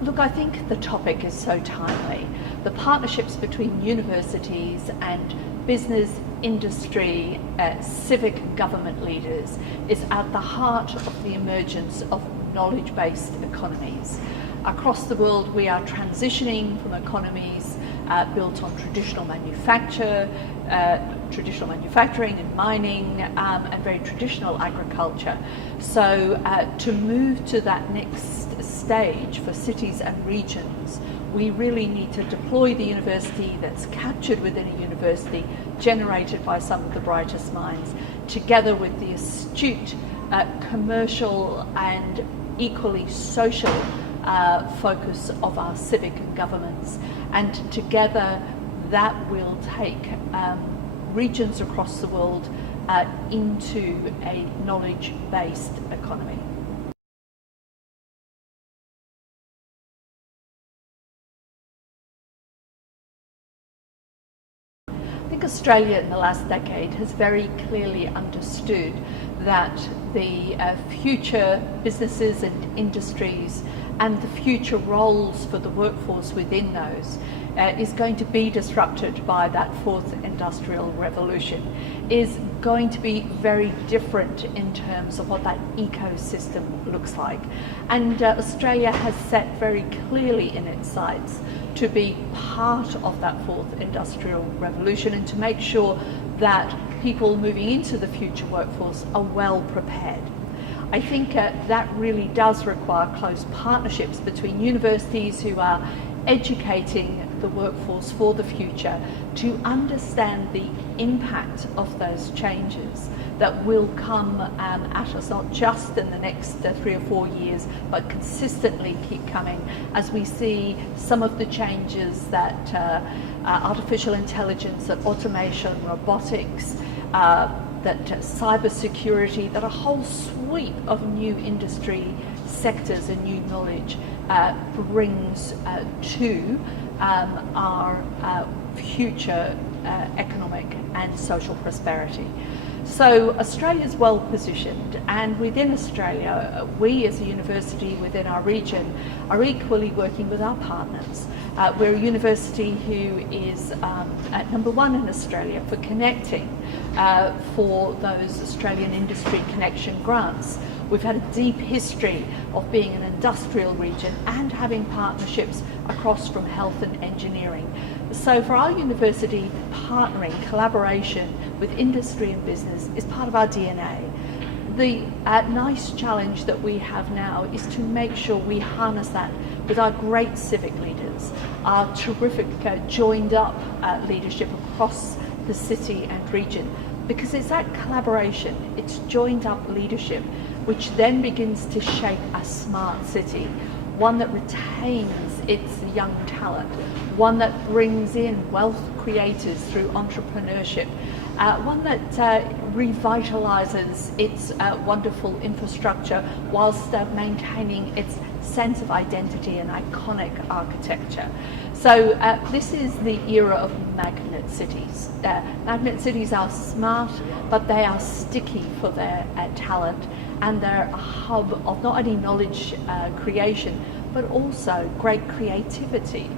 Look, I think the topic is so timely. The partnerships between universities and business, industry, civic and government leaders is at the heart of the emergence of knowledge-based economies. Across the world, we are transitioning from economies built on traditional manufacturing and mining, and very traditional agriculture. So to move to that next stage for cities and regions, we really need to deploy the university that's captured within a university, generated by some of the brightest minds, together with the astute commercial and equally social focus of our civic governments. And together that will take regions across the world into a knowledge-based economy. I think Australia in the last decade has very clearly understood that the future businesses and industries and the future roles for the workforce within those is going to be disrupted by that fourth industrial revolution, is going to be very different in terms of what that ecosystem looks like. And Australia has set very clearly in its sights to be part of that fourth industrial revolution and to make sure that people moving into the future workforce are well prepared. I think that really does require close partnerships between universities who are educating the workforce for the future to understand the impact of those changes that will come at us, not just in the next 3 or 4 years, but consistently keep coming as we see some of the changes that artificial intelligence, that automation, robotics, that cybersecurity, that a whole suite of new industry sectors and new knowledge brings to our future economic and social prosperity. So Australia is well positioned, and within Australia, we as a university within our region are equally working with our partners. We're a university who is at number one in Australia for connecting for those Australian Industry Connection grants. We've had a deep history of being an industrial region and having partnerships across from health and engineering. So for our university, partnering, collaboration with industry and business is part of our DNA. The nice challenge that we have now is to make sure we harness that with our great civic leaders, our terrific joined up leadership across the city and region, because it's that collaboration, it's joined up leadership, which then begins to shape a smart city, one that retains its young talent, one that brings in wealth creators through entrepreneurship, one that revitalizes its wonderful infrastructure whilst maintaining its sense of identity and iconic architecture. So this is the era of magnet cities. Magnet cities are smart, but they are sticky for their talent, and they're a hub of not only knowledge creation, but also great creativity,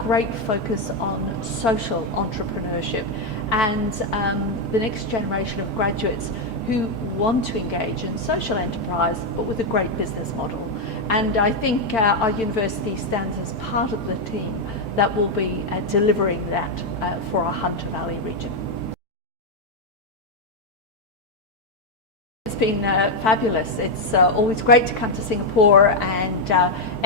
great focus on social entrepreneurship, and the next generation of graduates who want to engage in social enterprise, but with a great business model. And I think our university stands as part of the team that will be delivering that for our Hunter Valley region. It's been fabulous. It's always great to come to Singapore, and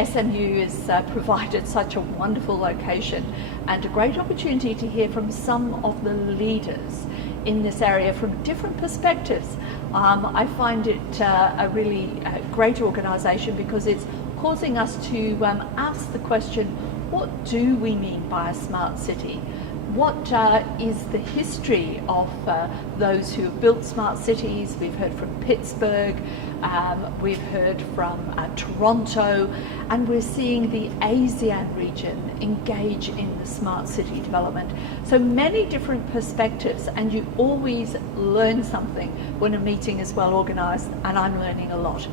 SMU has provided such a wonderful location and a great opportunity to hear from some of the leaders in this area from different perspectives. I find it a really great organisation because it's causing us to ask the question, what do we mean by a smart city? What is the history of those who have built smart cities? We've heard from Pittsburgh, we've heard from Toronto, and we're seeing the ASEAN region engage in the smart city development. So many different perspectives, and you always learn something when a meeting is well organised, and I'm learning a lot.